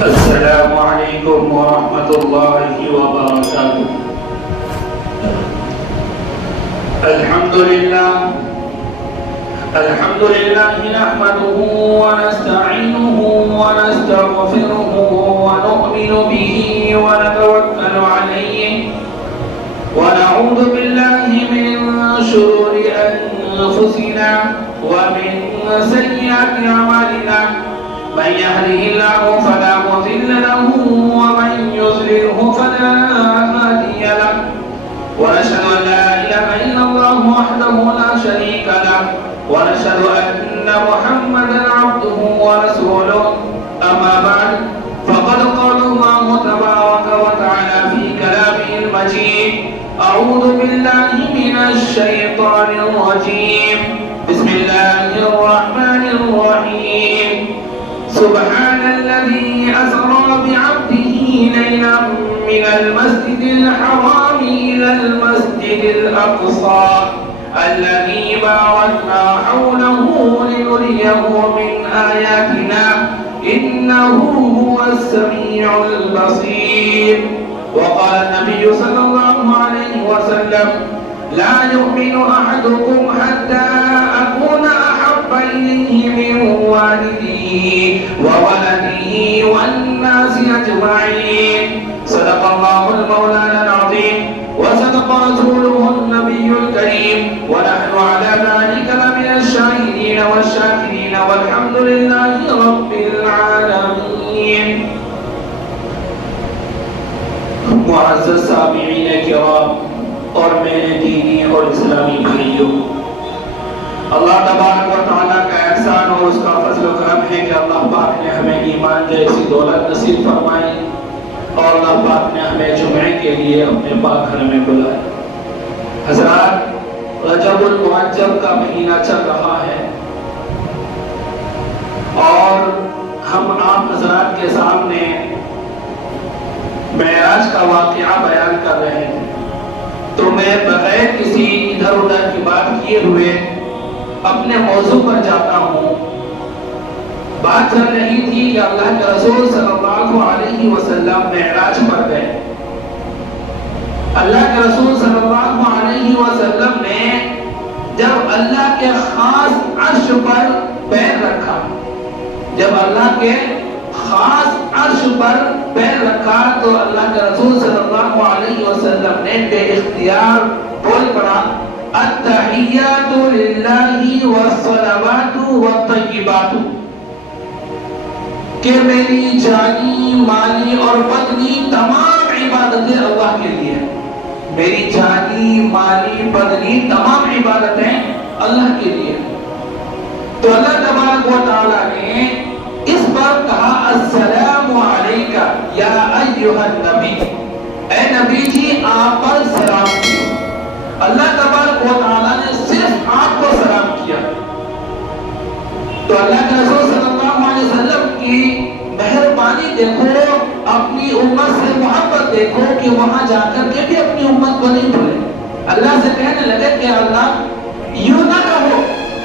السلام عليكم ورحمة الله وبركاته. الحمد لله نحمده ونستعينه ونستغفره ونؤمن به ونتوكل عليه ونعوذ بالله من شرور أنفسنا ومن سيئات أعمالنا. من يهده الله فلا مضل له ومن يضلله فلا هادي له. ونشهد أن لا إله إلا الله وحده لا شريك له ونشهد أن محمدا عبده ورسوله. أما بعد فقد قال الله تبارك وتعالى في كلامه المجيد: أعوذ بالله من الشيطان الرجيم. بسم الله الرحمن الرحيم. سبحان الذي أسرى بعبده ليلا من المسجد الحرام إلى المسجد الأقصى الذي باركنا حوله لنريه من آياتنا إنه هو السميع البصير. وقال النبي صلى الله عليه وسلم: لا يؤمن أحدكم حتى أكون أحب إليه من والده وولده والناس أجمعين. صدق الله المولانا العظيم وصدق رسوله النبي الكريم ونحن على ذلك لمن الشاهدين والشاكرين والحمد لله رب العالمين. معزز سامعین کرام اور میرے دینی اور اسلامی بھائیوں، اللہ تبارک و تعالیٰ کا احسان اور اس کا فضل و کرم ہے کہ اللہ پاک نے ہمیں ایمان جیسی دولت نصیب فرمائی اور اللہ پاک نے ہمیں جمعے کے لیے اپنے پاک گھر میں بلایا. حضرات، رجب المعجب کا مہینہ چل رہا ہے اور ہم آپ حضرات کے سامنے معراج کا واقعہ بیان کر رہے ہیں. تو میں بغیر کسی ادھر ادھر کی بات کیے ہوئے اپنے موضوع پر جاتا ہوں. بات چل رہی تھی کہ اللہ کے رسول صلی اللہ علیہ وسلم معراج پر گئے. اللہ کے رسول صلی اللہ علیہ وسلم نے جب اللہ کے خاص عرش پر پیر رکھا، جب اللہ کے خاص عرش پر پیر رکھا تو اللہ کے رسول صلی اللہ علیہ وسلم نے بے اختیار بول پڑا: التحیات للہ والصلوات والطیبات، کہ میری جانی، مالی اور بدنی تمام عبادتیں اللہ کے لیے. میری جانی، مالی، بدنی تمام عبادتیں اللہ کے لیے. تو اللہ تبارک و تعالیٰ نے اس پر کہا: السلام علیکہ یا ایھا النبی، اے نبی جی آپ پر سلام کیا. اللہ تبارک و تعالیٰ نے صرف آپ کو سلام کیا. تو اللہ کے رسول صلی اللہ علیہ وسلم کی مہربانی دیکھو، اپنی امت سے محبت دیکھو کہ وہاں جا کر کے بھی اپنی امت کو نہیں بھولے. اللہ سے کہنے لگے کہ اللہ یوں نہ کہو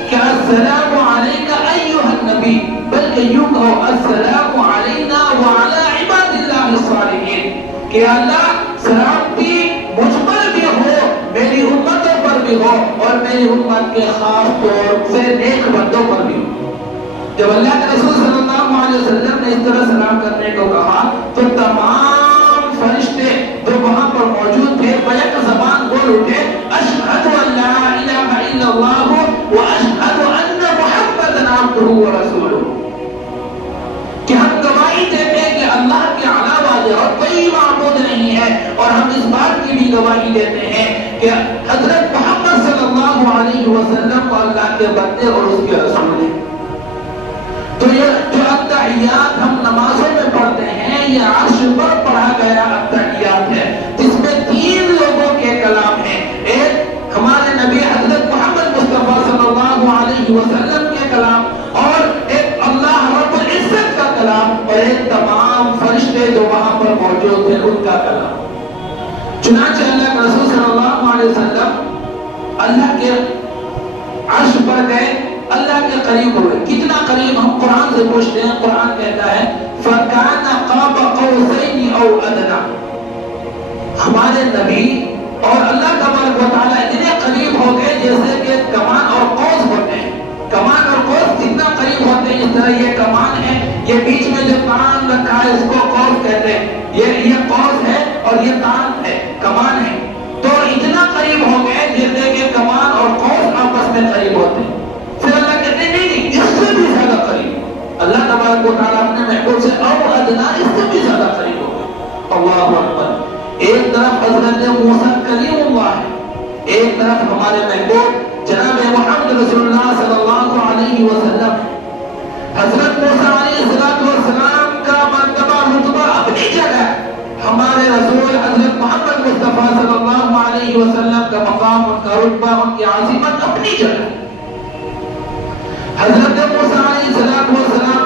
کہ السلام علیکہ ایھا النبی، بلکہ یوں کہو السلام علینا وعلی عباد اللہ الصالحین، کہ اللہ سلامتی مجھ پر بھی ہو، میری امتوں پر بھی ہو اور میری امت کے خاص طور سے نیک بندوں پر بھی ہو. جب اللہ کے رسول صلی اللہ علیہ وسلم نے اس طرح سلام کرنے کو کہا تو تمام فرشتے جو وہاں پر موجود تھے بیک زبان بول اٹھے: اشہد ان لا الہ الا اللہ واشہد ان محمدا عبدہ ورسولہ، کہ ہم گواہی دیتے ہیں کہ اللہ کے علاوہ اور کوئی معبود نہیں ہے، اور ہم اس بات کی بھی گواہی دیتے ہیں کہ حضرت محمد صلی اللہ علیہ وسلم کو اللہ کے بندے اور اس کے رسول ہیں. تو یہ جو التحیات ہم نمازوں میں پڑھتے ہیں، یہ عرش پر پڑھا گیا التحیات ہے، جس میں 3 لوگوں کے کلام ہیں. ایک ہمارے نبی حضرت محمد مصطفیٰ صلی اللہ علیہ وسلم کے کلام، اور ایک اللہ رب العزت کا کلام، اور ایک تمام فرشتے جو وہاں پر موجود تھے ان کا کلام. چنانچہ اللہ کے رسول صلی اللہ علیہ وسلم اللہ کے عرش پر گئے، اللہ کے قریب ہوئے. کتنا قریب ہم قرآن سے پوچھتے ہیں. قرآن کہتا ہے فَكَانَ او ادنا. ہمارے نبی اور اللہ تبارک و تعالیٰ اتنے قریب ہو گئے جیسے کہ کمان اور قوس ہوتے ہیں. کمان اور قوس جتنا قریب ہوتے ہیں، اس طرح یہ کمان ہے، یہ بیچ میں جو تان رکھا ہے اس کو قوس کہتے ہیں. یہ قوس ہے اور یہ تان ہے، کمان ہے. تو اتنا قریب ہو گئے جیسے کہ کمان اور قوس آپس میں قریب ہوتے ہیں. پھر اللہ کہتے ہیں نہیں، اس سے بھی زیادہ قریب. اللہ تبارک و تعالیٰ اپنے محبوب سے او ادنا، اس سے بھی زیادہ قریب ہو گئے. اللہ اکبر. ایک طرف حضرت موسیٰ کلیم اللہ ہے، ایک طرف ہمارے محبوب جناب محمد رسول اللہ صلی اللہ علیہ وسلم. حضرت موسیٰ علیہ السلام کا مرتبہ رتبہ اپنی جگہ، ہمارے رسول حضرت محمد مصطفیٰ صلی اللہ علیہ وسلم کا مقام، ان کا رتبہ، ان کی عظمت اپنی جگہ. حضرت موسیٰ علیہ السلام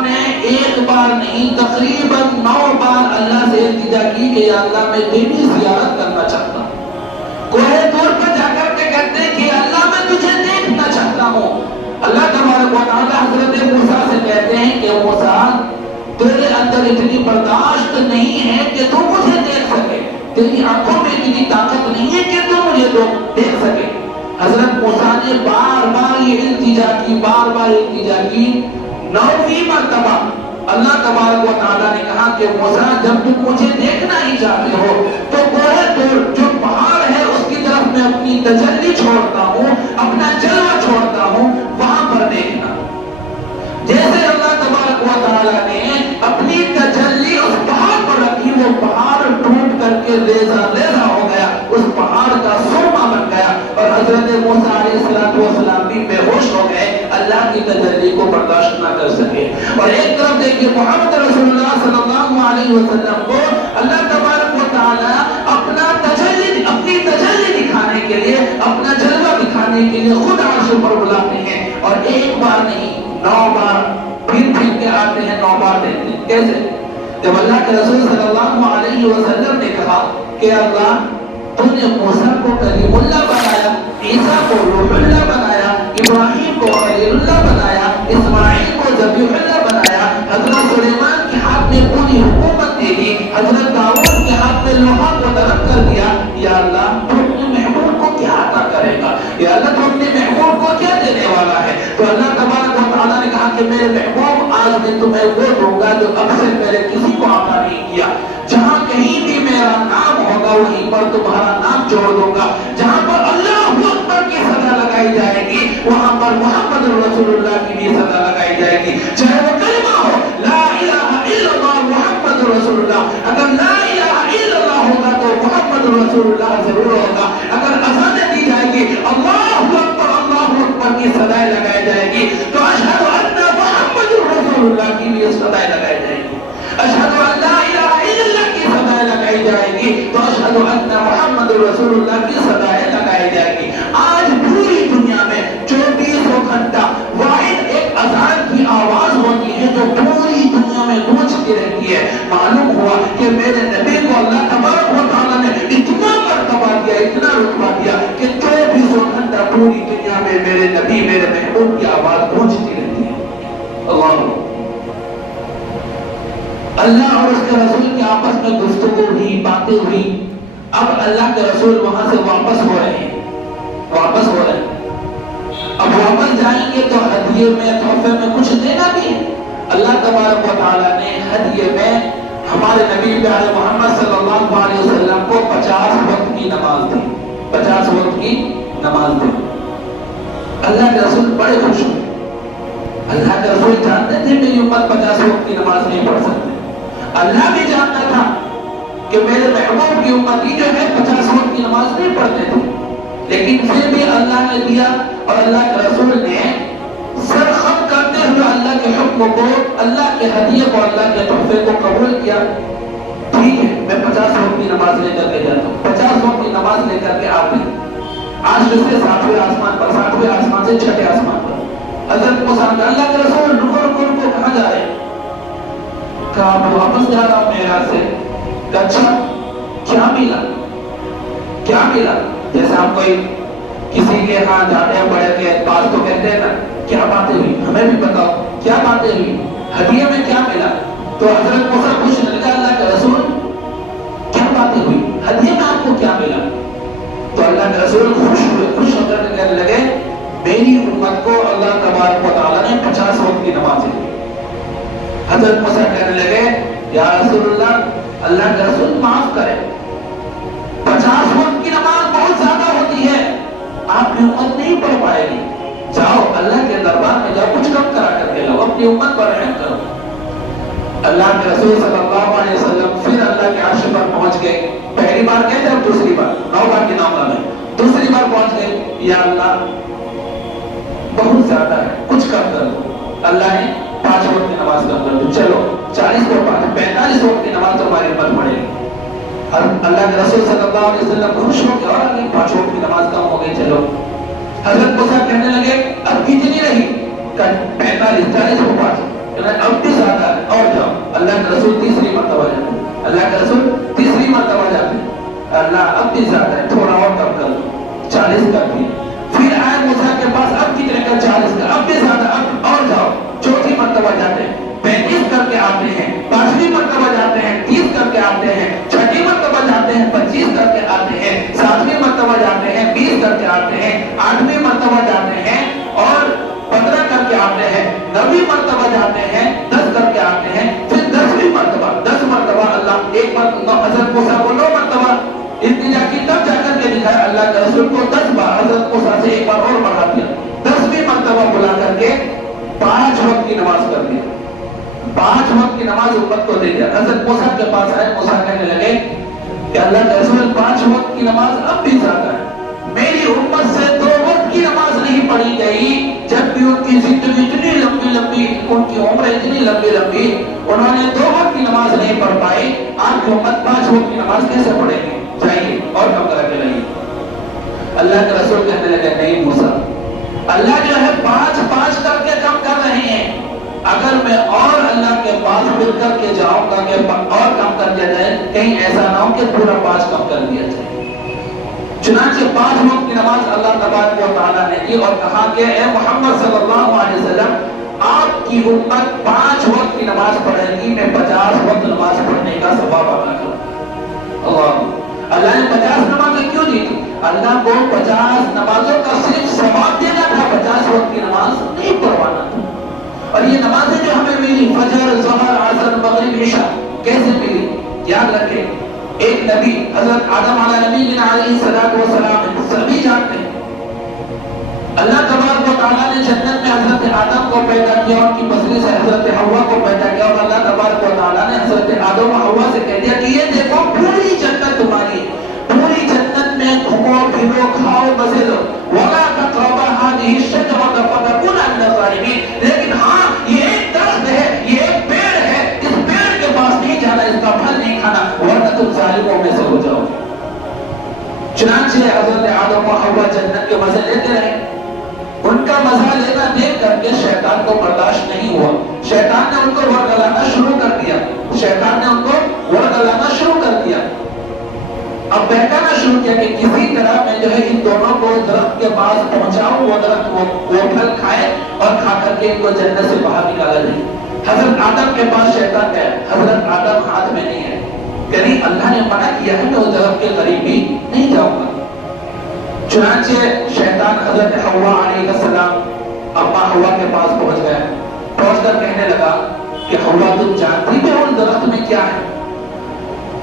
نے ایک بار نہیں تقریباً 9 بار اللہ سے التجا کی کہ یا اللہ میں تیری زیارت کرنا چاہتا ہوں. کوہ طور پر جا کر کے کہتے ہیں کہ اللہ میں تجھے دیکھنا چاہتا ہوں. اللہ تبارک و تعالیٰ حضرت موسیٰ سے کہتے ہیں کہ موسیٰ تیرے اندر اتنی برداشت نہیں ہے کہ تو مجھے دیکھ سکے، تیری آنکھوں میں اتنی طاقت نہیں ہے کہ تو مجھے دیکھ سکے. حضرت موسیٰ نے بار بار یہ التجا کی، بار بار التجا کی. 9ویں مرتبہ اللہ تبارک و تعالیٰ نے کہا کہ موسیٰ جب تم مجھے دیکھنا ہی چاہتے ہو تو کوہ طور جو پہاڑ ہے اس کی طرف میں اپنی تجلی چھوڑتا ہوں، اپنا جلوہ چھوڑتا ہوں، وہاں پر دیکھنا. جیسے اللہ تبارک و تعالیٰ نے اپنی تجلی اس پہاڑ پر رکھی، وہ پہاڑ ٹوٹ کر کے ریزہ ریزہ ہو گیا، اس پہاڑ کا سرما بن گیا اور حضرت موسیٰ علیہ السلام بھی بے ہوش ہو گئے، اللہ کی تجلی کو برداشت نہ کر سکے. اور ایک طرف دیکھیے محمد رسول اللہ صلی اللہ علیہ وسلم کو اللہ تبارک و تعالیٰ اپنی تجلی دکھانے کے لیے، اپنا جلوہ دکھانے کے لیے خود عرش پر بلاتے ہیں. اور ایک بار نہیں 9 بار پھر کے آتے ہیں، 9 بار دیتے ہیں. کیسے؟ جب اللہ کے رسول صلی اللہ علیہ وسلم نے کہا کہ اللہ تو نے موسیٰ کو کلیم اللہ بنایا، عیسیٰ کو روح اللہ بنایا، ابراہیم کو خلیل اللہ بنایا، اسماعیل کو ذبیح اللہ بنایا، حضرت سلیمان کے ہاتھ میں پوری حکومت دے دی، حضرت داؤد کے ہاتھ میں لوہا کو درخت کر دیا. یا اللہ تو اپنے محبوب کو کیا عطا کرے گا؟ یا اللہ تو اپنے محبوب کو کیا دینے والا ہے؟ تو اللہ تبارک و تعالیٰ نے کہا کہ میرے محبوب آج میں تمہیں وہ دوں گا جو اب سے پہلے کسی کو عطا نہیں کیا. جہاں کہیں بھی میرا نام ہوگا وہیں پر تمہارا نام جوڑ دوں گا. جہاں پر اللہ اکبر کی صدا لگائی جائے گی وہاں پر محمد رسول اللہ کی بھی صدا لگائی جائے گی، چاہے وہ کلمہ ہو لا الہ الا اللہ محمد رسول اللہ. اگر لا الہ الا اللہ ہوگا تو محمد رسول اللہ ضرور ہوگا. اگر اذان دی جائے گی اللہ اکبر کی صدائیں لگائی جائے گی تو اشہد ان محمد رسول اللہ کی بھی صدائیں لگائی جائے گی. اشہد ان لا الہ الا اللہ کی صدائیں لگائی جائے گی تو اشہد ان محمد رسول اللہ کی صدائیں لگائی جائے گی. آج پوری دنیا میں 24 گھنٹہ واحد ایک اذان کی آواز ہوتی ہے جو پوری دنیا میں گونجتی رہتی ہے. معلوم ہوا کہ میرے نبی کو اللہ تبارک و تعالیٰ نے اتنا مرتبہ دیا، اتنا رتبہ دیا کہ 24 گھنٹہ پوری دنیا میں میرے نبی، میرے محبوب کی آواز گونجتی رہتی ہے. اللہ اور اس کے رسول کے آپس میں گفتگو ہوئی، باتیں ہوئی. اب اللہ کے رسول وہاں سے واپس ہو رہے ہیں. اب واپس جائیں گے تو ہدیے میں، تحفے میں کچھ دینا بھی ہے. اللہ تبارک و تعالیٰ نے ہدیے میں ہمارے نبی پیارے محمد صلی اللہ علیہ وسلم کو 50 وقت کی نماز دی. 50 وقت کی نماز دی. اللہ کے رسول بڑے خوش ہوئے. اللہ کے رسول جانتے تھے میری امت 50 وقت کی نماز نہیں پڑھ سکتے. اللہ بھی جانتا تھا کہ میرے محبوب کی امت ہی جو ہے 50 وقت کی نماز نہیں پڑھتے تھے. لیکن پھر بھی اللہ نے دیا اور اللہ کے رسول نے سر خم کرتے ہوئے اللہ کے حکم کو، اللہ کے ہدیے کو، اللہ کے تحفے کو قبول کیا. ٹھیک ہے میں 50 وقت کی نماز لے کر کے جاتا ہوں. 50 وقت کی نماز لے کر کے آتے ہیں. آج سے 7ویں آسمان پر، 7ویں آسمان سے 6ٹھے آسمان پر حضرت موسیٰ نے اللہ کے رسول رکو کہاں جا رہے ہیں؟ کہا میں واپس جا رہا ہوں معراج سے. اچھا کیا ملا؟ جیسے ہم کوئی کسی کے ہاں جاتے ہیں بڑے کے پاس تو کہتے ہیں نا کیا باتیں ہوئی، ہمیں بھی بتاؤ کیا باتیں ہوئی، ہدیے میں کیا ملا؟ تو حضرت موسیٰ پوچھنے لگا اللہ کے رسول حضرت موسیٰ کہنے لگے یا رسول اللہ کے رسول معاف کرے، 50 وقت کی نماز بہت زیادہ ہوتی ہے، آپ کی امت نہیں پڑھ پائے گی، جاؤ اللہ کے دربار میں جاؤ، کچھ کم کرا کر کے لاؤ، اپنی امت پر رحم کرو۔ اللہ کے رسول صلی اللہ علیہ وسلم پھر اللہ کے عرش پر پہنچ گئے، پہلی بار گئے تھے، اب دوسری بار، 9 بار کی نام میں دوسری بار پہنچ گئے، یا اللہ بہت زیادہ ہے، کچھ کم کر دو۔ اللہ نے 5 وقت کی نماز کم کر دو، چلو 40 کو 5 45 وقت کی نماز تمہاری امت پڑھے گی۔ اور اللہ کے رسول صلی اللہ علیہ وسلم خوش ہو گئے، اور آگے 5 وقت کی نماز کم ہو گئی، چلو۔ حضرت موسیٰ کہنے لگے اب کتنی رہی؟ 45 40 کو 5، اب بھی زیادہ ہے، اور جاؤ۔ اللہ کے رسول تیسری مرتبہ جاتے، اللہ کے رسول تیسری مرتبہ جاتے، اللہ اب بھی زیادہ ہے، تھوڑا اور کم کر دو، 40 کر دیا۔ پھر آئے موسیٰ کے پاس، اب کتنے کا؟ 40 کا، اب بھی زیادہ، اب اور جاؤ۔ چوتھی مرتبہ جاتے ہیں، 35 کر کے آتے ہیں، 5ویں مرتبہ جاتے ہیں، 30 کر کے آتے ہیں، 6ویں مرتبہ جاتے ہیں، 25 کر کے آتے ہیں، 7ویں مرتبہ جاتے ہیں، 20 کر کے آتے ہیں، 8ویں مرتبہ جاتے ہیں اور 15 کر کے آتے ہیں، 9ویں مرتبہ جاتے ہیں، 10 کر کے آتے ہیں، پھر 10ویں مرتبہ 10 مرتبہ اللہ ایک مرتبہ حضرت موسیٰ کو 9 مرتبہ اتنی کی تب جا کر کے دکھایا اللہ کے رسول کو 10 بار، حضرت موسیٰ سے ایک بار اور بڑھا دیا، 10ویں مرتبہ بلا کر کے 5 وقت کی نماز کر دیا، 5 وقت کی نماز امت کو دے دیا۔ حضرت موسیٰ کے پاس آئے، موسیٰ کہنے لگے کہ اللہ کے رسول 5 وقت کی نماز اب بھی زیادہ ہے، میری امت سے 2 وقت کی نماز نہیں پڑھی گئی، جب بھی ان کی زندگی اتنی لمبی لمبی، ان کی عمر اتنی لمبی لمبی، انہوں نے 2 وقت کی نماز نہیں پڑھ پائی، آپ کی امت 5 وقت کی نماز کیسے پڑھے گی؟ جائیے اور کم کرا کے لائیے۔ اللہ کے رسول کہنے لگے نہیں موسیٰ، اللہ جو ہے 5 کر کے کم کر رہے ہیں، اگر میں اور اللہ کے پاس مل کر کے جاؤں گا کہ اور کم کر دیا جائے، کہیں ایسا نہ ہو کہ پورا 5 کم کر دیا جائے۔ چنانچہ 5 وقت کی نماز اللہ تبارک و تعالیٰ نے دی اور کہا کہ اے محمد صلی اللہ علیہ وسلم، آپ کی امت 5 وقت کی نماز پڑھے گی، میں 50 وقت نماز پڑھنے کا ثواب عطا کروں۔ اللہ نے 50 نمازیں کیوں دی؟ اللہ کو 50 نمازوں کا صرف ثواب دینا تھا، 50 وقت کی نماز نہیں پڑھوانا تھا۔ اور یہ نمازیں جو ہمیں ملی، فجر، ظہر، عصر، مغرب، عشاء، کیسے ملی؟ یاد رکھیں، ایک نبی حضرت آدم علیہ السلام سبھی جانتے ہیں، اللہ تبارک و تعالیٰ نے جنت میں حضرت آدم کو پیدا کیا، ان کی بصری سے حضرت حوا کو پیدا کیا، اور اللہ تبارک و تعالیٰ نے حضرت آدم و حوا سے کہہ دیا کہ یہ دیکھو پوری جنت تمہاری ہے، پوری جنت میں گھومو پھرو کھاؤ مزے لو، وَلَا تَقْرَبَا هَٰذِهِ الشَّجَرَةَ فَتَكُونَا مِنَ الظَّالِمِينَ، لیکن ہاں یہ ایک درخت ہے، یہ ایک پیڑ ہے، اس پیڑ کے پاس نہیں جانا، اس کا پھل نہیں کھانا، ورنہ تم ظالموں میں سے ہو جاؤ۔ چنانچہ حضرت آدم و حوا جنت کے مزے لیتے رہے، ان کا مزہ لینا دیکھ کر کے شیطان کو برداشت نہیں ہوا، شیطان نے ان کو ورگلانا شروع کر دیا، شیطان نے ان کو ورگلانا شروع کر دیا، اب بہکانا شروع کیا کہ کسی طرح میں جو ہے ان دونوں کو درخت کے پاس پہنچاؤں، وہ درخت وہ پھل کھائے اور کھا کر کے ان کو جنت سے باہر نکالا جائے۔ حضرت آدم کے پاس شیطان گیا، حضرت آدم ہاتھ میں نہیں ہے، کہ نہیں اللہ نے منع کیا ہے، میں اس درخت کے قریب بھی نہیں جاؤں گا۔ چنانچہ شیطان حضرت حوا علیہ السلام اما حوا کے پاس پہنچ گیا، پہنچ کر کہنے لگا کہ حوا تم جانتی بھی اس درخت میں کیا ہے؟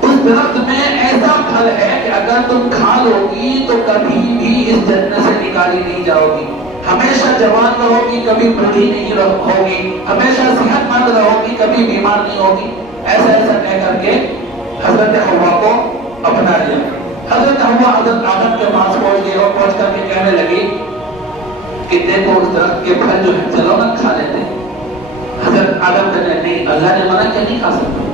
اس درخت میں ایسا پھل ہے کہ اگر تم کھا لو گی تو کبھی بھی اس جنت سے نکالی نہیں جاؤ گی، ہمیشہ جوان رہو گی، کبھی بوڑھی نہیں ہوگی، ہمیشہ صحت مند رہو گی، کبھی بیمار نہیں ہوگی، ایسا ایسا کہہ کر کے حضرت حوا کو اپنا لیا۔ حضرت حوا حضرت آدم کے پاس پہنچ گئی اور پہنچ کر کے کہنے لگی کہ دیکھو اس درخت کے پھل جو ہے چلو نہ کھا لیتے۔ حضرت آدم کہنے لگے نہیں، اللہ نے منع کیا، نہیں کھا سکتے۔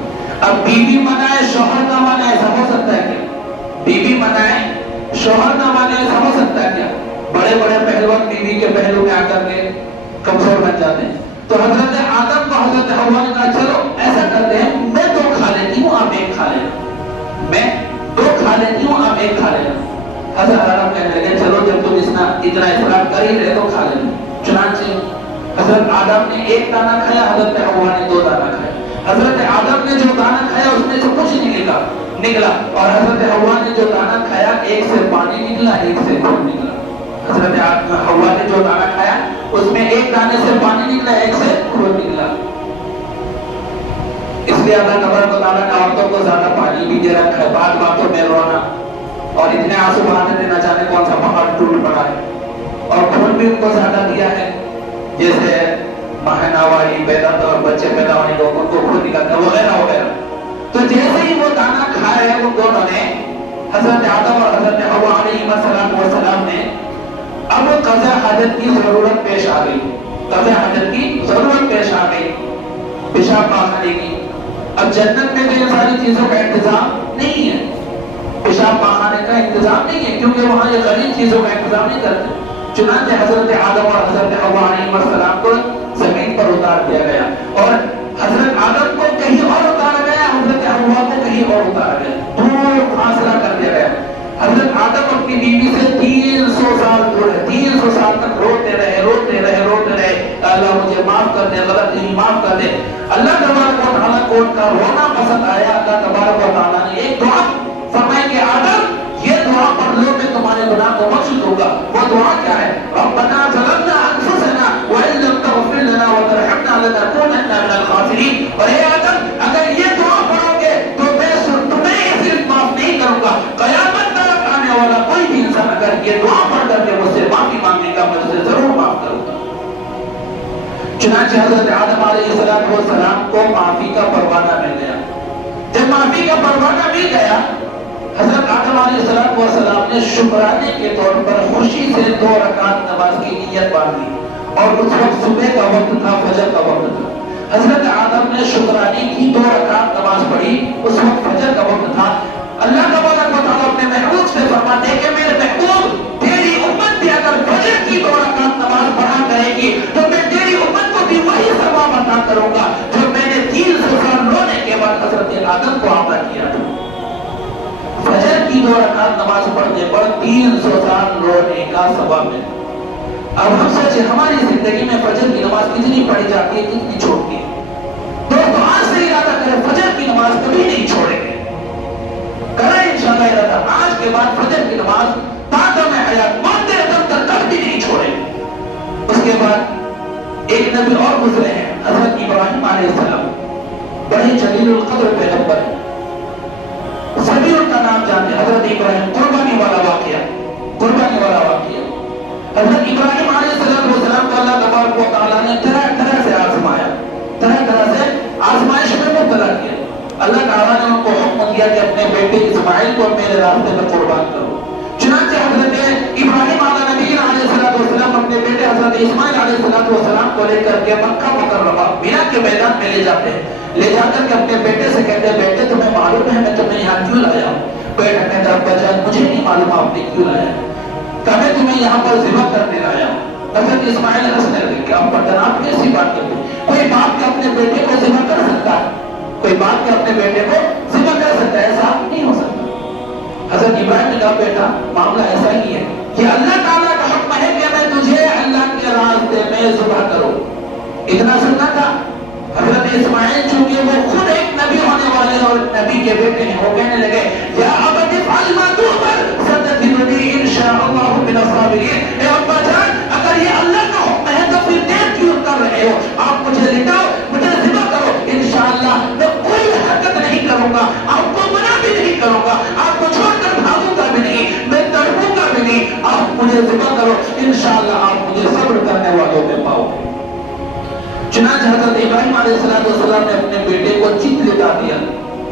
اب بیوی منائے شوہر نہ مانے، ایسا ہو سکتا ہے کیا؟ بیوی منائے شوہر نہ مانے، ایسا ہو سکتا ہے کیا؟ بڑے بڑے پہلوان بیوی کے پہلو میں آ کر کے کمزور بن جاتے ہیں۔ تو حضرت آدم کو حضرت حوا نے کہا چلو ایسا کرتے ہیں، میں 2 کھا لیتی ہوں، آپ 1 کھا لینا، میں 2 کھا لیتی ہوں، آپ 1 کھا لینا۔ حضرت آدم کہنے لگے چلو جب تم اتنا اصرار کر ہی رہے تو کھا لینا۔ چنانچہ حضرت آدم نے 1 دانہ کھایا، حضرت حوا نے 2 دانہ کھایا۔ حضرت آدم نے جو دانہ کھایا اس میں سے کچھ نہیں نکلا، اور حضرت حوا نے جو دانہ کھایا 1 سے پانی نکلا، 1 سے خون نکلا۔ حضرت حوا نے جو دانہ کھایا اس میں 1 دانے سے پانی نکلا، 1 سے خون نکلا۔ اس لیے اللہ تبارک و تعالیٰ نے عورتوں کو زیادہ پانی بھی دے رکھا ہے، بعض باتوں میں رونا اور اتنے آنسو بہانے میں نہ جانے کون سا پہاڑ ٹوٹ پڑا ہے، اور خون بھی ان کو زیادہ دیا ہے، جیسے ماہناواری پیدا اور بچے پیدا ہونے کو ان کو خون نکلتا وغیرہ وغیرہ۔ تو جیسے ہی وہ دانا کھایا ہے ان دونوں نے، حضرت آدم اور حضرت حوا علیہ السلام نے، اب قضاء حاجت کی ضرورت پیش آ گئی، قضاء حاجت کی ضرورت پیش آ گئی، پیشاب پاخانے کی۔ اب جنت میں تو یہ ساری چیزوں کا انتظام نہیں ہے، پیشاب پاخانے کا انتظام نہیں ہے، کیونکہ وہاں یہ غریب چیزوں کا انتظام نہیں کرتے۔ چنانچہ حضرت آدم اور حضرت حوا علیہ السلام کو زمین پر اتار دیا گیا، اور حضرت آدم کو کہیں اور اتارا گیا، حضرت حوا کو کہیں اور اتارا گیا، دور فاصلہ کر دیا گیا۔ حضرت آدم اپنی بیوی سے 300 سال دور ہے، 300 سال تک روتے رہے، اللہ مجھے معاف کر دے، غلط نہیں معاف کر دے۔ اللہ تبارک و تعالیٰ کو ان کا رونا پسند آیا، اللہ تبارک و تعالیٰ نے ایک دعا فرمائی کہ آدم یہ دعا پڑھ لو، میں تمہارے گناہ کو بخش دوں گا۔ وہ دعا کیا ہے؟ ربنا ظلمنا انفسنا وان لم تغفر لنا وترحمنا لنكونن من الخاسرین۔ اور اے آدم اگر یہ دعا پڑھو گے تو میں تمہیں صرف معاف نہیں کروں گا، قیامت تک آنے والا کوئی بھی انسان اگر یہ دعا پڑھ کر کے مجھ سے معافی مانگے گا، میں اسے ضرور معاف کروں گا۔ چنانچہ حضرت آدم علیہ السلام کو معافی کا پروانہ مل گیا۔ جب معافی کا پروانہ مل گیا، حضرت آدم علیہ السلام نے شکرانے کے طور پر خوشی سے 2 رکعت نماز کی نیت باندھی، اور اس وقت صبح کا وقت تھا، فجر کا وقت تھا۔ حضرت آدم نے شکرانے کی 2 رکعت نماز پڑھی، اس وقت فجر کا وقت تھا۔ اللہ تبارک و تعالیٰ اپنے محبوب سے فرماتے ہیں کہ میرے محبوب تیری امت بھی اگر فجر کی 2 رکعت نماز پڑھا کرے گی تو میں تیری امت کو بھی وہی ثواب عطا کروں گا جو میں نے 300 سال رونے کے بعد حضرت آدم کو عطا کیا تھا۔ فجر کی 2 رکعت نماز پڑھنے پر 300 سال رونے کا ثواب ہے۔ اب ہم سچ ہماری زندگی میں فجر کی نماز کتنی پڑھی جاتی ہے، کتنی چھوڑتی ہے؟ دوستو آج سے ارادہ کریں فجر کی نماز کبھی نہیں چھوڑیں گے، کریں انشاءاللہ ارادہ آج کے بعد فجر کی نماز تاکہ حیات موت دم تک کبھی نہیں چھوڑیں گے۔ اس کے بعد ایک نبی اور گزرے ہیں، حضرت ابراہیم علیہ السلام، بڑے جلیل القدر پیغمبر ہیں، سبھی ان کا نام جانتے ہیں۔ حضرت ابراہیم قربانی والا واقعہ، قربانی والا واقعہ۔ حضرت ابراہیم علیہ السلام کو اللہ تبارک و تعالیٰ نے طرح طرح سے آزمایا، طرح طرح سے آزمائش میں مبتلا کیا۔ اللہ تعالیٰ نے ان کو حکم دیا کہ اپنے بیٹے اسماعیل کو میرے راستے میں قربان کرو۔ چنانچہ حضرت ابراہیم علیہ السلام اپنے بیٹے حضرت اسماعیل علیہ السلام کو لے کر کے مکہ مکرمہ مینا کے میدان میں لے جاتے ہیں، لے جا کر کے اپنے بیٹے سے کہتے ہیں بیٹے تمہیں معلوم ہے میں تمہیں یہاں کیوں لایا ہوں؟ بیٹا کہتا ہے ابا جان مجھے نہیں معلوم آپ نے کیوں لایا ہے، کہ میں تمہیں یہاں پر ذبح کرنے لایا ہوں۔ حضرت اسماعیل ہنسنے لگے کہ ابا جان آپ کیسی بات کرتے ہیں؟ کوئی باپ کے اپنے بیٹے کو ذبح کر سکتا ہے؟ کوئی باپ کے اپنے بیٹے کو ذبح کر سکتا ہے؟ ایسا نہیں ہو سکتا۔ حضرت ابراہیم نے کہا بیٹا معاملہ ایسا ہی ہے کہ اللہ تعالیٰ کا حکم ہے کہ میں تجھے اللہ کے راستے میں ذبح کروں۔ اتنا سننا تھا۔ حضرت اسماعیل چونکہ وہ خود ایک نبی ہونے والے اور نبی کے بیٹے ہیں، وہ کہنے لگے یا ابت افعل ما تؤمر ستجدنی انشاءاللہ من الصابرین۔ اے ابا جان اگر یہ اللہ کا حکم ہے تو پھر دیر کیوں کر رہے ہو؟ آپ مجھے لٹاؤ، مجھے ذبح کرو، انشاءاللہ میں کوئی حرکت نہیں کروں گا، آپ کو منع بھی نہیں کروں گا، آپ کو چھوڑ کر بھاگوں گا بھی نہیں، میں تڑپوں گا بھی نہیں، آپ مجھے ذبح کرو، انشاءاللہ آپ مجھے صبر کرنے والوں میں پاؤ گے۔ چنانچہ حضرت ابراہیم علیہ السلام نے اپنے بیٹے کو چت لٹا دیا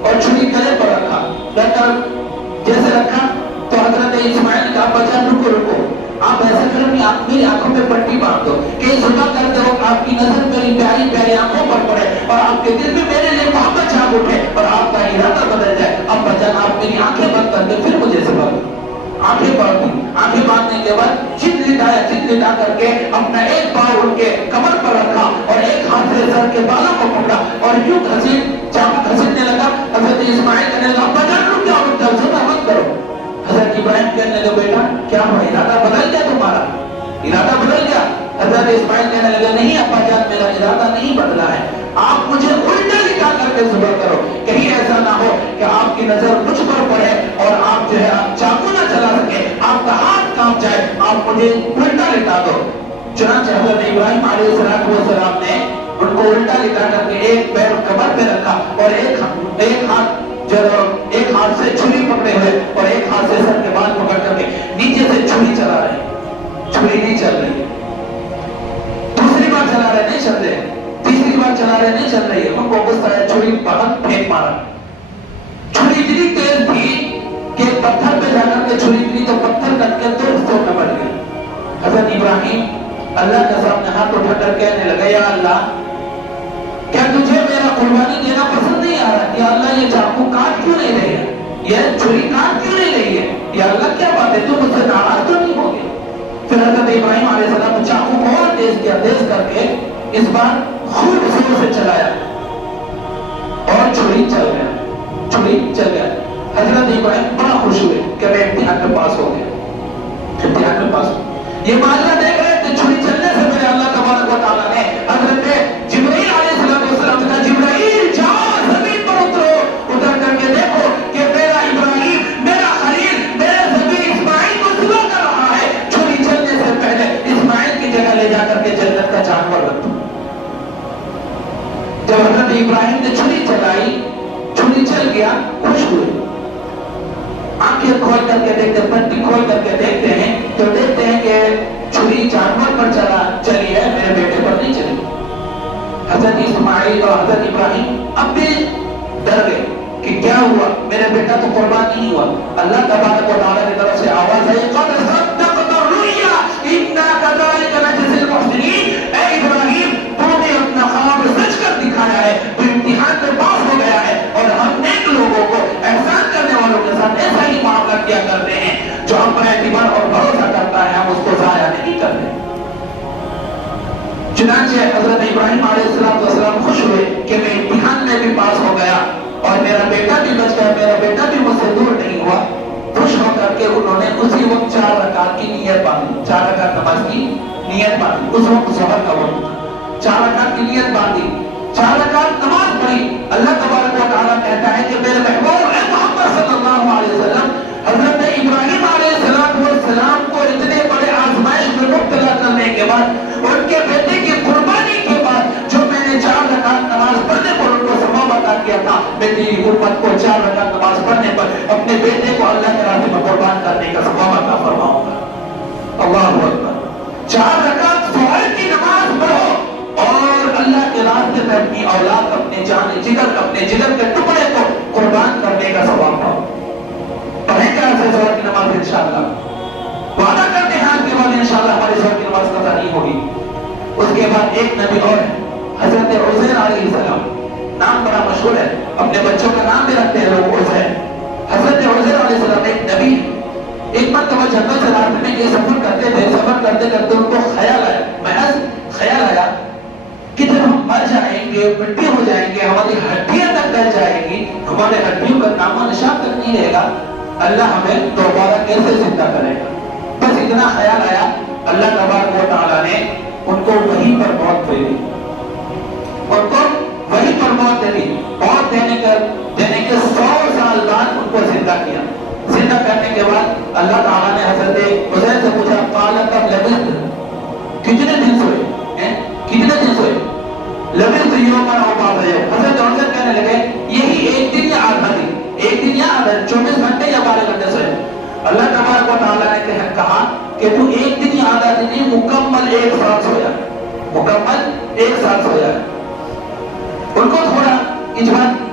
اور چھری گلے پر رکھا، جیسے رکھا تو حضرت اسماعیل کا بچہ رکو آپ ایسا کرو میری آنکھوں پہ پٹی باندھ دو کہ ذبح کرتے وقت آپ کی نظر میری پیاری پیاری آنکھوں پر پڑے اور آپ کے دل میں میرے لیے محبت جاگ اٹھے اور آپ کا ارادہ بدل جائے۔ اب بچہ آپ میری آنکھیں بند کر کے پھر مجھے ذبح کرو۔ آنکھیں باندھ دی، آنکھیں باندھنے کے بعد چت لٹا کر کے اپنا ایک پاؤں ان کے کمر پر رکھا اور ایک ہاتھ سے سر کے بالوں کو پکڑا اور یوں گھسیٹنے لگا۔ حضرت اسماعیل کہنے لگا ابا جان رک جاؤ، ذبح مت کرو۔ حضرت ابراہیم کہنے لگا بیٹا کیا ہوا، ارادہ بدل گیا تمہارا، ارادہ بدل گیا؟ حضرت اسماعیل کہنے لگا نہیں ابا جان میرا ارادہ نہیں بدلا ہے، آپ مجھے الٹا لٹا کر کے ذبح کرو، کہیں ایسا نہ ہو کہ آپ کی نظر مجھ پر پڑے اور آپ جو ہے چاقو نہ چلا سکے، آپ کا ہاتھ کانپ جائے، آپ مجھے الٹا لٹا دو۔ چنانچہ حضرت ابراہیم علیہ السلام نے ان کو الٹا لٹا کر کے ایک پیر کمر پہ رکھا اور ایک ہاتھ سے چھری پکڑے ہوئے اور ایک ہاتھ سے سر کے بال پکڑ کر کے نیچے سے چھری چلا رہے ہیں. چھری نہیں چل رہی. دوسری بار چلا رہے نہیں چل رہے. تیسری بار چلا رہے نہیں چل رہی ہے. ان کو غصہ آیا, چھری باہر پھینک مارا. چھری اتنی تیز تھی کہ پتھر پہ جا کر کے چھری گری تو پتھر کٹ کے دو حصوں میں بٹ گئے. حضرت ابراہیم اللہ کے سامنے ہاتھ اٹھا کر کہنے لگے, یا اللہ, کیا تجھے میرا قربانی دینا پسند نہیں آ رہا؟ یا اللہ, یہ چاقو کاٹ کیوں نہیں رہی ہے؟ یہ چھری کاٹ کیوں نہیں رہی ہے؟ یا اللہ, کیا بات ہے, تم مجھ سے ناراض تو نہیں ہو گے؟ پھر حضرت ابراہیم علیہ السلام نے چاقو کو اور تیز کیا, تیز کر کے اس بار خوب زور سے چلایا اور چھری چل گیا. چھری چل گیا. حضرت ابراہیم بڑا خوش ہوئے کہ میں امتحان میں پاس ہو گیا. امتحان میں پاس ہو. یہ معاملہ دیکھ رہے تھے, چھری چلنے سے پہلے اللہ تبارک و تعالیٰ نے حضرت جبرائیل علیہ السلام کا, جبرائیل جاؤ زمین پر اترو, اتر کر کے دیکھو کہ میرا ابراہیم, میرا خلیل, میرے زمین اسماعیل کو ذبح کر رہا ہے. چھری چلنے سے پہلے اسماعیل کی جگہ لے جا کر کے جنت کا جانور رکھ دو. جب حضرت ابراہیم نے چھری چلائی, چھری چل گیا, خوش ہوئے. آنکھیں کھول کر کے دیکھتے, پٹی کھول کر کے دیکھتے ہیں تو دیکھتے ہیں کہ چھری جانور پر چلی ہے, میرے بیٹے پر نہیں چلی. حضرت اسماعیل اور حضرت ابراہیم اب بھی ڈر گئے کہ کیا ہوا, میرے بیٹا تو قربان نہیں ہوا. اللہ تبارک و تعالیٰ کی طرف سے آواز ہے, قد صدقت الرؤیا انا کذلک نجزی المحسنین. اے ابراہیم, تو نے اپنا خواب سچ کر دکھایا ہے, تو امتحان میں پاس ہو گیا ہے, اور ہم نیک لوگوں کو, احسان کرنے والوں کے ساتھ ایسا ہی معاملہ کیا کرتے ہیں. جو ہم پر اعتبار اور بھروسہ کرتا ہے, ہم اس کو ضائع نہیں کرتے. چنانچہ حضرت ابراہیم علیہ السلام خوش ہوئے کہ میں امتحان میں بھی پاس ہو گیا اور میرا بیٹا بھی بچ گیا, میرا بیٹا بھی مجھ سے دور نہیں ہوا. خوش ہو کر کے انہوں نے اسی وقت 4 رکعت کی نیت باندھی. 4 رکعت نماز کی نیت باندھی. اس وقت ظہر کا وقت تھا. 4 رکعت کی نیت باندھی, 4 رکعت نماز پڑھی. اللہ تبارک و تعالیٰ کہتا ہے کہ میرے محبوب اے محمد صلی اللہ علیہ وسلم, حضرت ابراہیم علیہ السلام کو اتنے بڑے آزمائش میں مبتلا کرنے کے بعد, ان کے بیٹے کی قربانی کے بعد, جو میں نے 4 رکعت نماز پڑھنے پر ان کو ثواب عطا کیا تھا, میں تیری امت کو 4 رکعت نماز پڑھنے پر اپنے بیٹے کو اللہ کے راستے میں قربان کرنے کا ثواب عطا فرماؤں گا. اللہ اکبر. 4 رکعت ظہر کی نماز پڑھو اور اللہ کے راستے میں اپنی اولاد, اپنے جان جگر, اپنے جگر کے ٹکڑے کو قربان کرنے کا ثواب پاؤ. پڑھیں گے ایسے ظہر کی نماز انشاءاللہ. وعدہ کرتے ہیں آج کے بعد انشاءاللہ ہماری ظہر کی نماز قضا نہیں ہوگی. اس کے بعد ایک نبی اور ہے, حضرت عزیر علیہ السلام. نام بڑا مشہور ہے, اپنے بچوں کا نام بھی رکھتے ہیں لوگ عزیر. حضرت عزیر علیہ السلام ایک نبی. ایک مرتبہ جنگل سے راستے میں یہ سفر کرتے تھے, سفر کرتے کرتے ان کو خیال آیا, محض خیال آیا کہ جب ہم مر جائیں گے, مٹی ہو جائیں گے, ہماری ہڈیاں تک گل جائیں گی, ہمارے ہڈیوں کا نام و نشان تک نہیں رہے گا, اللہ ہمیں دوبارہ کیسے زندہ کرے گا. بس اتنا خیال آیا. اللہ تبارک و تعالیٰ نے ان کو وہیں پر موت دے دی. ان کو وہیں پر موت دے دی. موت دینے کے 100 سال بعد ان کو زندہ کیا. زندہ کرنے کے بعد اللہ تعالیٰ نے حضرت عزیر سے پوچھا, قال کم لبثت, کتنے دن سوئے, کتنے دن سوئے؟ لبثت یوما او بعض یوم. حضرت عزیر کہنے لگے, یہی 1 دن یا آدھا دن, 1 دن یا آدھا, 24 گھنٹے یا 12 گھنٹے سوئے. اللہ تبارک و تعالیٰ نے کہا کہ تو 1 دن یا آدھا دن نہیں, مکمل 1 سال سویا, مکمل 1 سال سویا. ان کو تھوڑا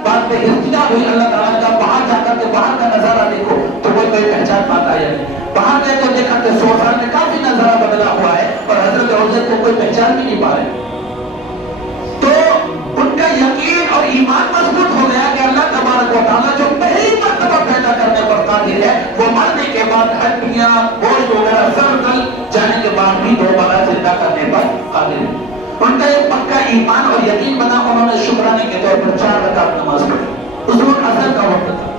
بات پہ احتجاج ہوئی. اللہ تعالیٰ کا باہر جا کر کے باہر کا نظارہ دیکھو تو کوئی پہچان پاتا ہے. باہر گئے تو دیکھا کہ 100 سال میں کافی نظارہ بدلا ہوا ہے اور حضرت عزیر کو کوئی پہچان بھی نہیں پا رہے. تو ان کا یقین اور ایمان مضبوط ہو گیا کہ اللہ تبارک و تعالیٰ جو پہلی مرتبہ پیدا کرنے پر قادر ہے, وہ مرنے کے بعد ہڈیاں, گوشت وغیرہ سب گل جانے کے بعد بھی دوبارہ زندہ کرنے پر قادر ہے. ان کا ایک پکا ایمان اور یقین بنا. انہوں نے شکرانے کے طور پر 4 رکعت نماز پڑھی. اس وقت عصر کا وقت تھا.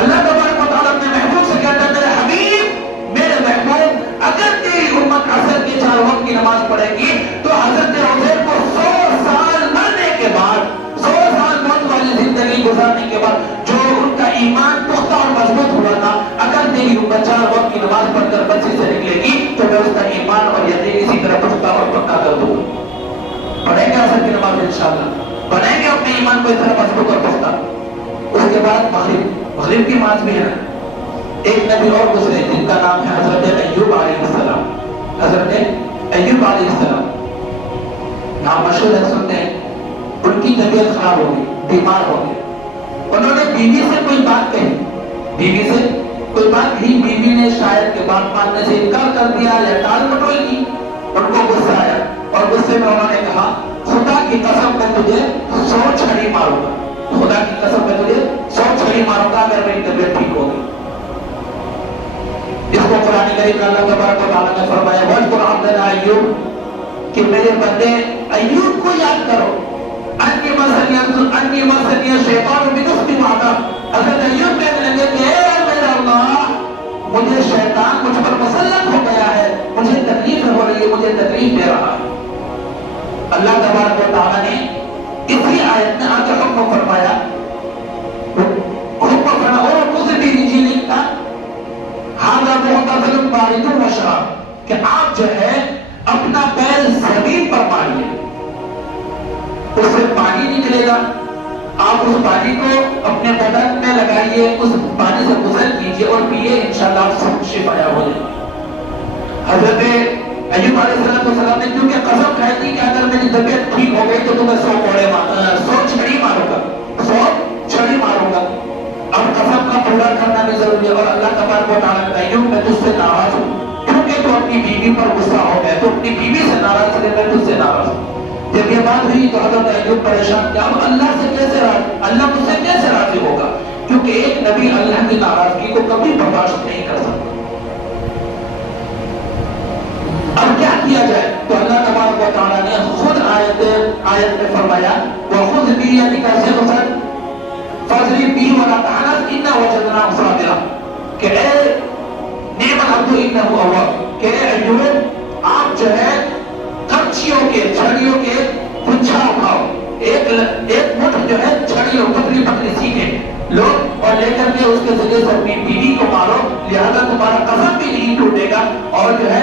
اللہ تبارک و تعالیٰ اپنے محبوب سے کہتا ہے, میرے حبیب, میرے محبوب, اگر تیری امت عصر کے 4 وقت کی نماز پڑھے گی تو حضرت عزیر کو 100 سال مرنے کے بعد, 100 سال موت والی زندگی گزارنے کے بعد جو ان کا ایمان پختہ اور مضبوط ہوا تھا, اگر تیری امت 4 وقت کی نماز پڑھ کر بچی سے نکلے گی تو میں اس کا ایمان اور یقین اسی طرح پختہ اور پکا کر دوں. پڑھیں گے عصر کی نماز انشاءاللہ، بنائیں گے اپنے ایمان کو اس طرح مضبوط اور پختہ۔ اس کے بعد مغرب کی نماز بھی ہے نا۔ ایک نبی اور گزرے جن کا نام ہے حضرت ایوب علیہ السلام۔ حضرت ایوب علیہ السلام نام مشہور ہے، سنتے ہیں۔ ان کی طبیعت خراب ہو گئی، بیمار ہو گئے۔ انہوں نے بیوی سے کوئی بات کہی، بیوی سے کوئی بات کہی، بیوی نے شاید کہ بات ماننے سے انکار کر دیا یا ٹال مٹول کی۔ ان کو غصہ آیا اور غصے میں انہوں نے کہا خدا کی قسم میں تجھے 100 چھڑی ماروں گا، خدا کی قسم میں تجھے 100 چھڑی ماروں گا اگر میری طبیعت ٹھیک ہو گئی۔ اس کو قرآن کریم میں اللہ تبارک و تعالیٰ نے فرمایا وَاذْكُرْ عَبْدَنَا أَيُّوبَ کہ میرے بندے ایوب کو یاد کرو، انی مسنی الشیطان بنصب وعذاب۔ حضرت ایوب کہنے لگے کہ اے میرا اللہ، مجھے شیطان مجھ پر مسلط ہو گیا ہے، مجھے تکلیف ہو رہی ہے، مجھے تکلیف دے رہا ہے۔ اللہ تبارک و تعالیٰ نے اسی آیت میں آگے حکم فرمایا اور مجھے بھی نیچے لکھتا ہاذا معتدل بارد وشراب کہ آپ جو ہے اپنا پیر زمین پر ماریے، اس سے پانی نکلے گا، آپ اس پانی کو اپنے بدن میں لگائیے، اس پانی سے غسل کیجئے اور پیئے، انشاءاللہ آپ سب شفا ہو جائے۔ حضرت ایوب علیہ السلام نے کیونکہ قسم کھائی تھی کہ اگر میری طبیعت ٹھیک ہو گئی تو تمہیں 100 چھڑی ماروں گا، 100 چھڑی ماروں گا۔ اب قسم کا پورا کرنا بھی ضروری ہے۔ اور اللہ تبارک و تعالیٰ نے ایوب میں تجھ سے ناراض ہوں کیونکہ تو اپنی بیوی پر غصہ ہو گیا، تو اپنی بیوی سے ناراض ہے، میں تجھ سے ناراض ہوں۔ جب یہ بات ہوئی تو حضرت ایوب پریشان کیا اب اللہ سے کیسے راضی، اللہ مجھ سے کیسے راضی ہوگا، کیونکہ ایک نبی اللہ کی ناراضگی کو کبھی برداشت نہیں کر سکتا۔ اب کیا کیا جائے؟ تو اللہ تبارک و تعالیٰ نے خود آیت میں فرمایا وَخُذْ بِيَدِكَ ضِغْثًا فَاضْرِب بِهِ وَلَا تَحْنَثْ إِنَّا وَجَدْنَاهُ صَابِرًا کہ اے نعم العبد إِنَّهُ أَوَّابٌ کہ اے ایوب آپ جو ہے کچھیوں کے چھڑیوں کے گچھا اٹھاؤ، ایک مٹھ جو ہے چھڑیوں پتلی پتلی سیکھیں لو اور لے کر کے اس کے ذریعے سے اپنی بیوی کو مارو، لہذا تمہارا قسم بھی نہیں ٹوٹے گا اور جو ہے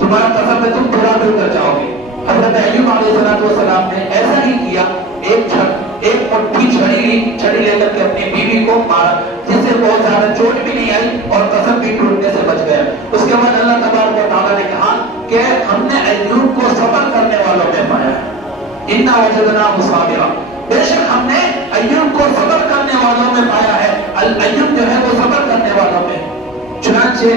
تمہارا قسم میں تم پورا بھی کر جاؤ گے۔ حضرت ایوب علیہ السلام نے ایسا ہی کیا، ایک مٹھی چھڑی لے کر کے اپنی بیوی کو مارا، جس سے بہت زیادہ چوٹ بھی نہیں آئی اور قسم بھی ٹوٹنے سے بچ گیا۔ اس کے بعد اللہ تبارک و تعالیٰ نے کہا کہ ہم نے ایوب کو صبر کرنے والوں میں پایا ہے، اِنَّا وَجَدْنَاهُ صَابِرًا بے شک ہم نے ایوب کو صبر کرنے والوں میں پایا ہے۔ ایوب جو ہے وہ صبر کرنے والوں میں، چنانچہ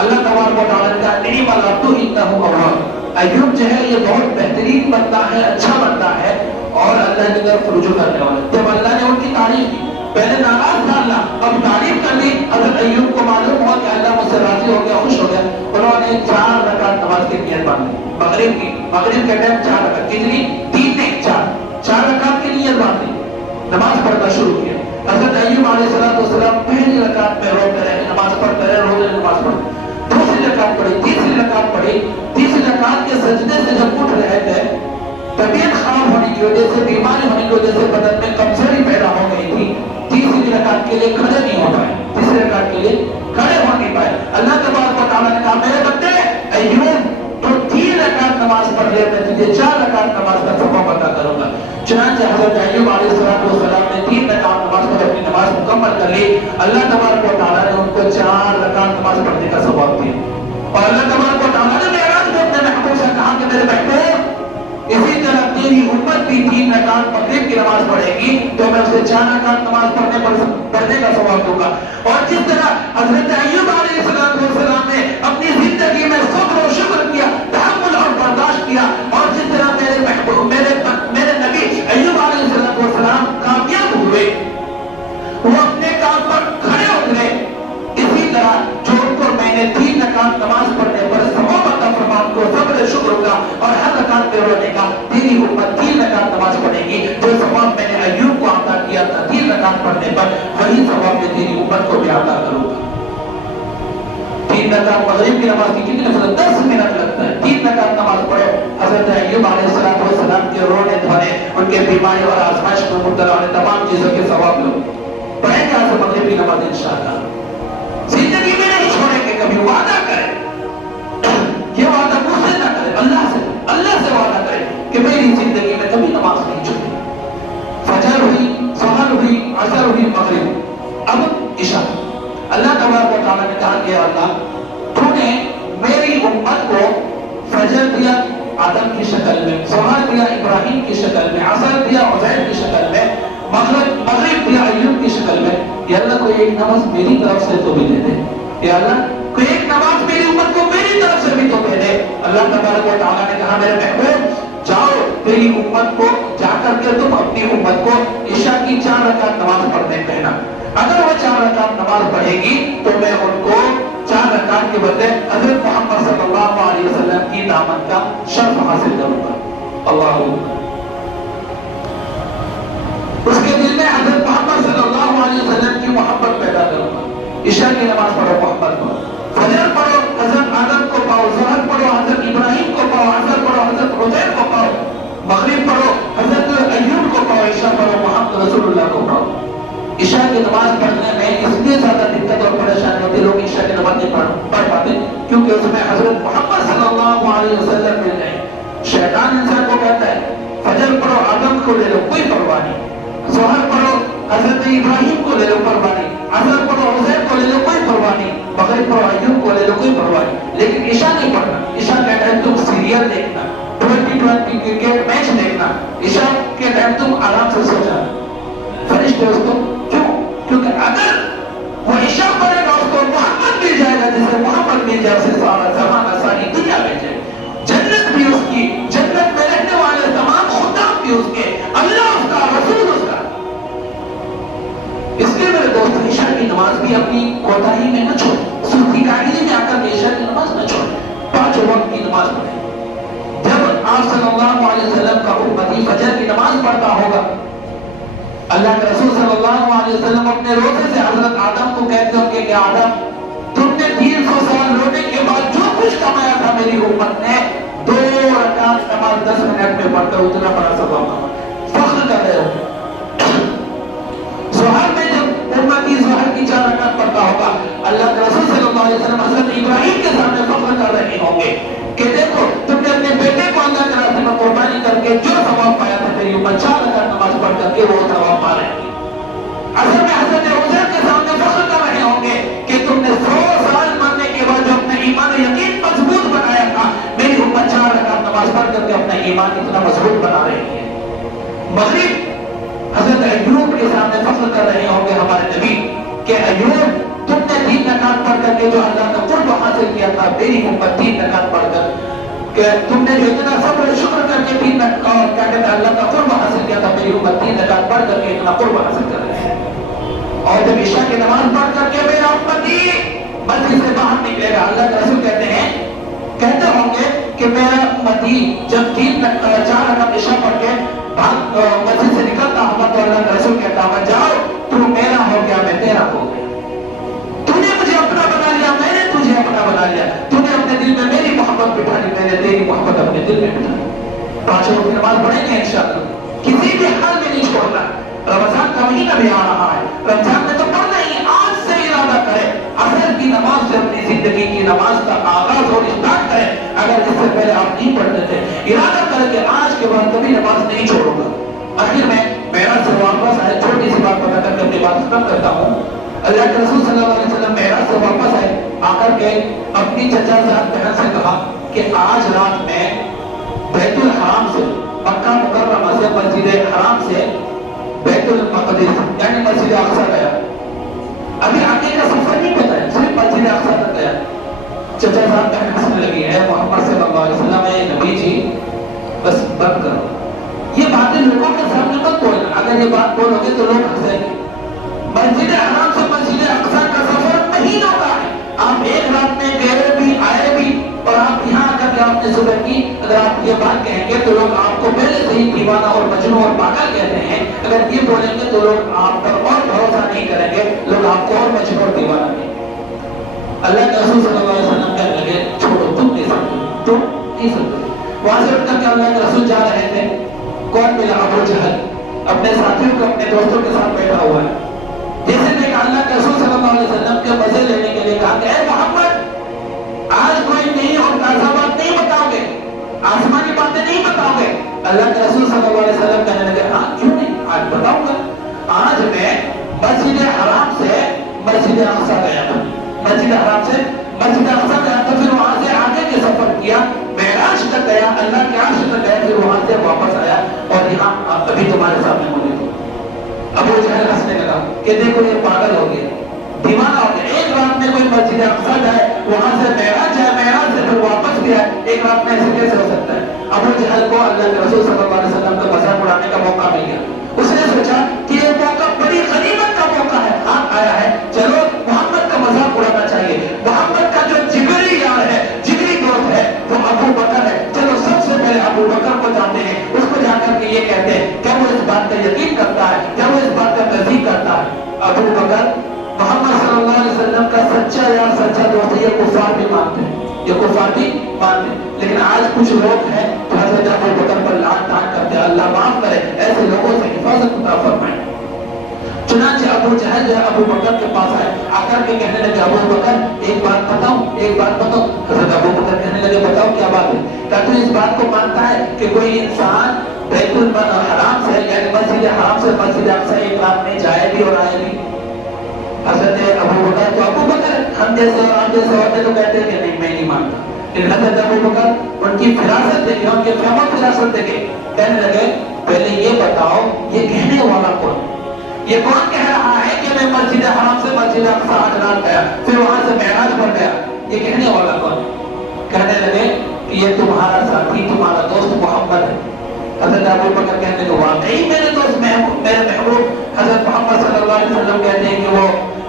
اللہ تبارک و تعالیٰ نے کہا نعم العبد إِنَّهُ أَوَّابٌ ایوب جو ہے یہ بہت بہترین بندہ ہے، اچھا بندہ ہے اور اللہ کی طرف رجوع کرنے والا۔ جب اللہ نے ان کی تعریف کی، پہلے ناراض تھا اللہ، اب تعریف کر دی، حضرت ایوب کو معلوم ہوا کہ اللہ مجھ سے راضی ہو گیا، خوش ہو گیا۔ انہوں نے 4 رکعت نماز کی نیت باندھی، مغرب کے ٹائم 4 رکعت، کتنی 3 نہیں 4 رکعت کی نیت باندھی، نماز پڑھنا شروع کیا۔ حضرت ایوب علیہ السلام پہلی رکعت میں روتے رہے، نماز پڑھتے رہے، روز نماز پڑھتے، دوسری رکعت پڑھی، تیسری رکعت پڑھی، تیسری رکعت کے سجدے سے جب اٹھ رہے تھے، طبیعت خراب ہونے کی وجہ سے، بیماری ہونے کی وجہ سے بدن میں کمزوری پیدا ہو گئی تھی، تیسری رکعت کے لیے کھڑے نہیں ہو پائے، تیسری رکعت کے لیے کھڑے ہو نہیں پائے۔ اللہ تبارک و تعالیٰ نے کہا میرے بندے ایوب تو 3 رکعت نماز پڑھ لے، میں تجھے 4 رکعت نماز کا ثواب عطا کروں گا۔ چنانچہ حضرت ایوب علیہ السلام نے 3 رکعت نماز پڑھ اپنی نماز مکمل کر لی۔ اللہ تبارک و تعالیٰ نے ان کو 4 رکعت نماز پڑھنے کا ثواب دیا اور اللہ تبارک و تعالیٰ نے معراج میں اپنے محبوب سے کہا کہ میرے محبوب اسی طرح تیری امت بھی 3 رکعت مغرب کی نماز پڑھے گی تو میں اسے 4 رکعت نماز پڑھنے کا ثواب دوں گا۔ اور جس طرح حضرت ایوب علیہ السلام نے اپنی زندگی میں صبر و شکر کیا، تحمل اور برداشت کیا، اور جس طرح میرے محبوب میرے نبی ایوب علیہ السلام کامیاب ہوئے، وہ اپنے کام پر کھڑے اترے، اسی طرح جو ان کو میں نے 3 رکعت نماز پڑھنے پر ثواب عطا فرما کو صبر شکر کا اور ہر رکعت پہ رونے کا، تیری امت 3 رکعت نماز پڑھے گی، جو ثواب میں نے ایوب کو عطا کیا تھا 3 رکعت پڑھنے پر، وہی ثواب میں تیری امت کو بھی عطا کروں گا۔ 3 رکعت مغرب کی نماز کی کتنے فضل 10 منٹ لگتا ہے، 3 رکعت نماز پڑھو۔ حضرت ایوب علیہ السلام کے رونے دھونے، ان کے بیماری اور آزمائش میں مبتلا ہونے تمام چیزوں کے ثواب لو۔ پڑھیں گے آج مغرب کی نماز انشاءاللہ، زندگی میں نہیں چھوڑیں گے، کبھی وعدہ کریں، یہ وعدہ مجھ سے نہ کریں، اللہ سے وعدہ کریں کہ میری کبھی نماز نہیں چھوڑی. فجر ہوئی، سحر ہوئی، عصر ہوئی، مغرب، اب عشاء. اللہ تبارک و تعالیٰ نے کہا کہ اللہ تو نے میری امت کو فجر دیا آدم کی شکل میں، سحر دیا ابراہیم کی شکل میں، عصر دیا عزیر کی شکل میں، مغرب دیا ایوب کی شکل میں. یا اللہ کوئی ایک نماز میری طرف سے تو بھی دے دے. یا اللہ کوئی ایک نماز میری امت کو میری طرف سے بھی تو دے دے. اللہ تبارک و تعالیٰ نے کہا میرے محبوب جاؤ میری امت کو جا کر کے تم اپنی امت کو عشاء کی 4 رکعت نماز پڑھنے کہنا. اگر وہ 4 رکعت نماز پڑھے گی تو میں ان کو 4 رکعت کے بدلے حضرت محمد صلی اللہ علیہ وسلم کی دامن کا شرف حاصل کروں گا. اللہ اس کے دل میں حضرت محمد صلی اللہ علیہ وسلم کی محبت پیدا کروں گا. عشاء کی نماز پڑھو محبت پڑھو، فجر پڑھو حضرت آدم کو پاؤ، ظہر پڑھو حضرت ابراہیم کو پاؤ، عصر پڑھو حضرت عزیر کو پاؤ، مغرب پڑھو حضرت ایوب کو پاؤ، عشاء پڑھو محمد رسول اللہ کو پاؤ. عشاء کی نماز پڑھنے میں اس لیے زیادہ دقت اور پریشانی ہوتی ہے، لوگ عشاء کی نماز نہیں پڑھ پاتے کیونکہ اس میں حضرت محمد صلی اللہ علیہ وسلم مل گئے. شیطان انسان کو کہتا ہے فجر پڑھو آدم کو لے لو کوئی پرواہ نہیں، ظہر پڑھو حضرت ابراہیم کو لے لو پرواہ نہیں، عصر پڑھو عزیر کو لے لو کوئی پرواہ نہیں، مغرب پڑھو ایوب کو لے لو کوئی پرواہ نہیں، لیکن عشاء نہیں پڑھنا. عشاء کے ٹائم تم سیریل دیکھنا، 2020 کرکٹ میچ دیکھنا، عشاء کے ٹائم تم آرام سے سو جانا. فرشتے اس کو کیوں؟ کیونکہ اگر وہ عشاء پڑھے گا اس کو محمد مل جائے گا، جسے محمد مل جائے اسے سارا زمانہ ساری دنیا مل جائے، جنت بھی اس کی، جنت میں رہنے والے تمام خدام بھی اس کے، اللہ اس کا، رسول اس کا. اس لیے میرے دوست عشاء کی نماز بھی اپنی کوتاہی میں نہ چھوڑیں، سستی کاہلی میں آ کر عشاء کی نماز نہ چھوڑیں، 5 وقت کی نماز پڑھیں. جب آپ صلی اللہ علیہ وسلم کا امتی فجر کی نماز پڑھتا ہوگا، اللہ کے رسول صلی اللہ علیہ وسلم اپنے روزے سے حضرت آدم کو کہتے ہوں گے کہ آدم تم نے 300 سال رونے کے بعد جو کچھ کمایا تھا میری امت نے 2 رکعت نماز 10 منٹ میں پڑھ کر اتنا بڑا ثواب کمایا. فخر کر رہے ہو. ظہر میں جب امتی ظہر کی 4 رکعت پڑھتا ہوگا، اللہ کے رسول صلی اللہ علیہ وسلم حضرت ابراہیم کے سامنے فخر کر رہے ہوں گے کہ دیکھو تم نے اپنے بیٹے کو اللہ کے راستے میں قربانی کر کے جو ثواب پایا تھا میری امت 4 رکعت نماز پڑھ کر کے وہ ثواب پا رہے ہیں. اصل میں حضرت عزیر کے سامنے فخر کر رہے ہوں گے کہ تم نے 100 سال مرنے کے بعد جو اپنا ایمان و یقین مضبوط بنایا تھا میری امت 4 رکعت نماز پڑھ کر کے اپنا ایمان اتنا مضبوط بنا رہی ہے. مغرب حضرت ایوب کے سامنے فخر کر رہے ہوں گے ہمارے نبی کہ ایوب تم نے 3 رکعت پڑھ کر کے جو اللہ کا قرب حاصل کیا تھا میری امت 3 رکعت پڑھ کر کہ تم نے جو اتنا صبر شکر کر کے 3 رکعت کیا کہتے ہیں اللہ کا قرب حاصل کیا تھا میری امت 3 رکعت پڑھ کر کے اتنا قرب حاصل کر رہے ہیں. اور جب عشاء کی نماز پڑھ کر کے میرا امتی مسجد سے باہر نکلے گا، اللہ کے رسول کہتے ہوں گے کہ میرا امتی جب 4 رکعت عشاء پڑھ کے مسجد سے نکلتا ہوگا تو اللہ کا رسول کہتا ہوگا جاؤ تو میرا ہو گیا میں تیرا ہو گیا. تو نے مجھے اپنا بنا لیا، میں نے تجھے اپنا بنا لیا. تو نے اپنے دل میں میری محبت بٹھا لی، میں نے تیری محبت اپنے دل میں بٹھا لی. 5 وقت کی نماز پڑھیں گے انشاءاللہ، کسی بھی حال میں نہیں چھوڑنا. رمضان کا مہینہ بھی آ رہا ہے، رمضان میں تو پڑھنا ہی، آج سے ارادہ کرے عصر کی نماز سے اپنی زندگی کی نماز کا آغاز اور اسٹارٹ کرے. اگر اس سے پہلے آپ نہیں پڑھتے تھے ارادہ کرے کہ آج کے بعد کبھی نماز نہیں چھوڑوں گا. آخر میں معراج سے واپس آئے، چھوٹی سی بات بتا کر کے اپنی بات ختم کرتا ہوں. اللہ کے رسول صلی اللہ علیہ وسلم معراج سے واپس آئے، آ کر کے اپنی چچا زاد بہن سے کہا کہ آج رات میں بیت الحرام سے، مکہ مکرمہ سے، مسجد حرام سے بیت المقدس یعنی مسجد اقصی گیا. ابھی آگے کا سفر نہیں پتا ہے، صرف مسجد اقصی تک گیا. چچا صاحب بہن ہنسنے لگی، اے محمد صلی اللہ علیہ وسلم، اے نبی جی بس بند کرو، یہ باتیں لوگوں کے سامنے مت بولنا، اگر یہ بات بولو گے تو لوگ ہنسیں گے. مسجد حرام سے مسجد اقصی کا سفر مہینوں کا ہے. آپ ایک رات میں گئے بھی آئے بھی، اور آپ یہاں آ کر کے آپ نے صبح کی، اگر آپ یہ بات کہیں گے تو لوگ آپ کو پہلے سے ہی دیوانہ اور مجنون اور پاگل کہتے ہیں. اگر یہ بولیں گے تو لوگ آپ پر اور بھروسہ نہیں کریں گے، لوگ آپ کو اور مجنون اور دیوانہ کہیں گے. اللہ کے رسول صلی اللہ علیہ وسلم کہنے لگے چھوڑو، تم نہیں سکتے، تم نہیں سکتے. وہاں سے اٹھ کر کے اللہ کے رسول جا رہے تھے، کون ملا؟ ابو جہل اپنے ساتھیوں کو، اپنے دوستوں کے ساتھ بیٹھا ہوا ہے. جیسے دیکھا اللہ کے رسول صلی اللہ علیہ وسلم کے مزے لینے کے لیے کہا کہ اے محمد آج کوئی نئی اور تازہ بات نہیں بتاؤ گے، آسمانی باتیں نہیں بتاؤ گے، اللہ کے رسول صلی اللہ علیہ وسلم کہنے لگے ہاں کیوں نہیں، آج بتاؤں گا. آج میں مسجد حرام سے مسجد اقصی گیا تھا، مسجد حرام سے مسجد اقصی گیا تھا، پھر وہاں سے آگے کے سفر کیا، معراج تک گیا، اللہ کے عرش تک گیا، پھر وہاں سے واپس آیا اور یہاں ابھی تمہارے سامنے موجود ہوں. ابو جہل ہنسنے لگا کہ دیکھو یہ پاگل ہو گیا، دیوانہ ہو گیا. ایک رات میں کوئی مسجد اقصی جائے، وہاں سے معراج جائے، معراج سے پھر واپس بھی آئے، ایک رات میں ایسے کیسے ہو سکتا ہے؟ ابو جہل کو اللہ کے رسول صلی اللہ علیہ وسلم کا مذاق اڑانے کا موقع مل گیا. اس نے سوچا کہ یہ موقع بڑی غنیمت کا موقع ہے، ہاتھ آیا ہے، چلو محمد کا مذاق اڑانا چاہیے. محمد کا جو جگری یار ہے، جگری دوست ہے، وہ ابو بکر ہے. چلو سب سے پہلے ابو بکر کو جاتے ہیں، اس کو جا کر کے یہ کہتے ہیں کیا وہ اس بات کا یقین کرتا ہے، کیا وہ اس بات کا تصدیق کرتا ہے. ابو بکر محمد صلی اللہ علیہ وسلم کا سچا یار، سچا دوست ہے. یہ کفار بھی مانتے ہیں، یہ کفار بھی مانتے ہیں. لیکن آج کچھ لوگ ہیں جو حضرت ابو بکر پر لعن طعن کرتے ہیں. اللہ معاف کرے، ایسے لوگوں سے حفاظت عطا فرمائے. چنانچہ ابو جہل جو ہے ابو بکر کے پاس آئے، آ کر کے کہنے لگے ابو بکر ایک بات بتاؤں، ایک بات بتاؤ. حضرت ابو بکر کہنے لگے بتاؤ کیا بات ہے؟ کیا تو اس بات کو مانتا ہے کہ کوئی انسان بیت الحرام سے یعنی مسجد حرام سے مسجد اقصی ایک رات میں جائے بھی اور آئے بھی؟ حضرت ابو بکر تو ابو بکر ہم جیسے اور آپ جیسے ہوتے تو کہتے ہیں کہ نہیں میں نہیں مانتا. لیکن حضرت ابو بکر ان کی فراست دیکھے، ان کے فہم و فراست دیکھے، کہنے لگے پہلے یہ بتاؤ یہ کہنے والا کون؟ یہ کون کہہ رہا ہے کہ میں مسجد حرام سے مسجد اقصی آج رات گیا، پھر وہاں سے معراج پر گیا؟ یہ کہنے والا کون؟ کہنے لگے کہ یہ تمہارا ساتھی، تمہارا دوست محمد ہے. حضرت ابو بکر کہنے لگے واقعی میرے دوست میرے محبوب حضرت محمد صلی اللہ علیہ وسلم کہتے ہیں کہ وہ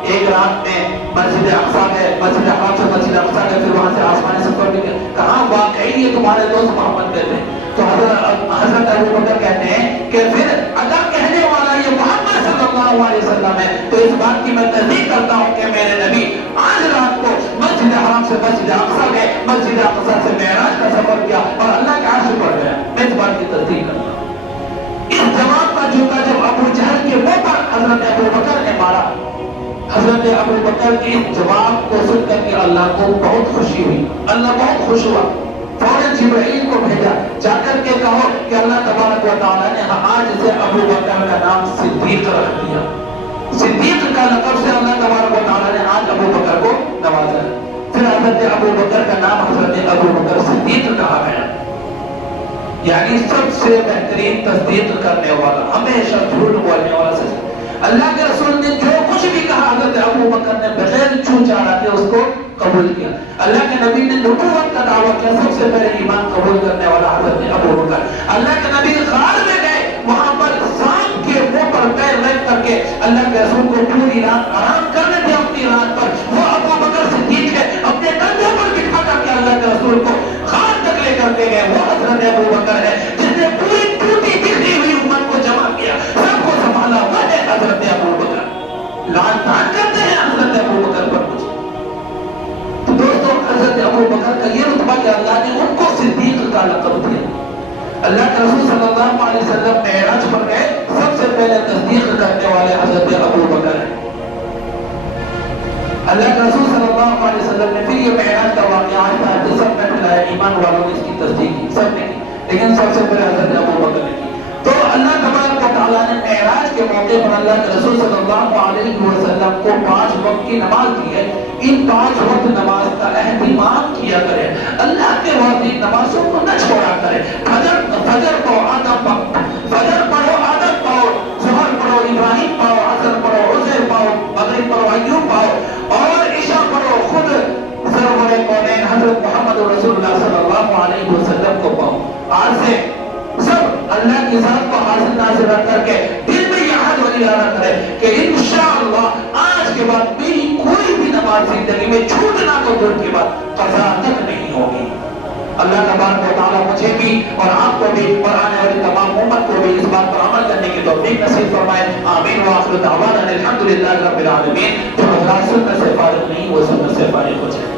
ایک رات میں مسجد اقصی گئے، مسجد حرام سے مسجد اقصی گئے، پھر وہاں سے آسمانی سفر بھی گئے. کہاں واقعی یہ تمہارے دوست محمد کہتے ہیں؟ تو حضرت ابو بکر کہتے ہیں کہ پھر اگر کہنے والا یہ محمد صلی اللہ علیہ وسلم ہے تو اس بات کی میں تصدیق کرتا ہوں کہ میرے نبی آج رات کو مسجد حرام سے مسجد اقصی گئے، مسجد اقصی سے معراج کا سفر کیا اور اللہ کے عرش پر گیا. میں اس بات کی تصدیق کرتا ہوں. اس جواب کا جوتا جب ابو جہل کے منہ پر حضرت ابو بکر نے مارا، حضرت ابو بکر کے اس جواب کو سن کر کے اللہ کو بہت خوشی ہوئی، اللہ بہت خوش ہوا. فوراً جبرائیل کو بھیجا، جا کر کے کہو کہ اللہ تبارک و تعالیٰ نے آج سے ابو بکر کا نام صدیق رکھ دیا. صدیق کا لقب سے اللہ تبارک و تعالیٰ نے آج ابو بکر کو نوازا. پھر حضرت ابو بکر کا نام حضرت ابو بکر صدیق کہا گیا، یعنی سب سے بہترین تصدیق کرنے والا، ہمیشہ جھوٹ بولنے والا. سچ اللہ کے رسول نے جو کچھ بھی کہا حضرت ابو بکر نے بغیر چھو چاڑا کے اس کو قبول کیا. اللہ کے نبی نے نبوت کا دعویٰ کیا، سب سے پہلے ایمان قبول کرنے والا حضرت ابو بکر. اللہ کے نبی غار میں گئے، وہاں پر سانپ کے منہ پر پیر رکھ کر کے اللہ کے رسول کو پوری رات آرام کرنے تھے اپنی رات پر. وہ ابو بکر صدیق ہے، اپنے کندھوں پر بٹھا کر کے اللہ کے رسول کو غار تک لے کر کے گئے. وہ حضرت ابو بکر ہے جس نے پوری ٹوٹی بکھری ہوئی امت کو جمع کیا، سب کو سنبھالا. وہ ہے حضرت ابو بکر. لعن طعن کرتے ہیں حضرت ابو بکر پر کچھ. تو دوستو حضرت ابو بکر کا یہ رتبہ کہ اللہ نے ان کو صدیق کا لقب دیا. اللہ کے رسول صلی اللہ علیہ وسلم معراج پر گئے، سب سے پہلے تصدیق کرنے والے حضرت ابو بکر ہیں. اللہ کے رسول صلی اللہ علیہ وسلم نے پھر یہ معراج کا واقعہ آتا ہے سب نے پھیلایا، ایمان والوں نے اس کی تصدیق کی، سب نے کی، لیکن سب سے پہلے حضرت ابو بکر نے کی. تو اللہ تبارک و تعالیٰ نے معراج کے موقع پر اللہ کے رسول صلی اللہ علیہ وسلم کو 5 وقت کی نماز دی ہے. ان 5 وقت نماز کا اہتمام کیا کرے، اللہ کے واجب نمازوں کو نہ چھوڑا کرے. فجر پڑھو آدم پڑھو، ظہر پڑھو ابراہیم پڑھو، عصر پڑھو عزیر پڑھو، مغرب پڑھو ایوب پڑھو، اور عشاء پڑھو خود سرور کونین حضرت محمد رسول اللہ صلی اللہ علیہ وسلم کو پڑھو. آج سے سب اللہ کی ذات کو حاصل ناظر رکھ کر کے دل میں یہ عہد و ارادہ کرے کہ انشاءاللہ آج کے بعد میری کوئی بھی نماز زندگی میں چھوٹنا تو دور کے بعد قضا تک نہیں ہوگی. اللہ تبارک و تعالیٰ مجھے بھی اور آپ کو بھی اور آنے والی تمام امت کو بھی اس بات پر عمل کرنے کی توفیق نصیب فرمائے. آمین وآخر دعوانا الحمدللہ رب العالمین. جو حضرات سنت سے فارغ نہیں وہ سنت سے فارغ ہو جائے.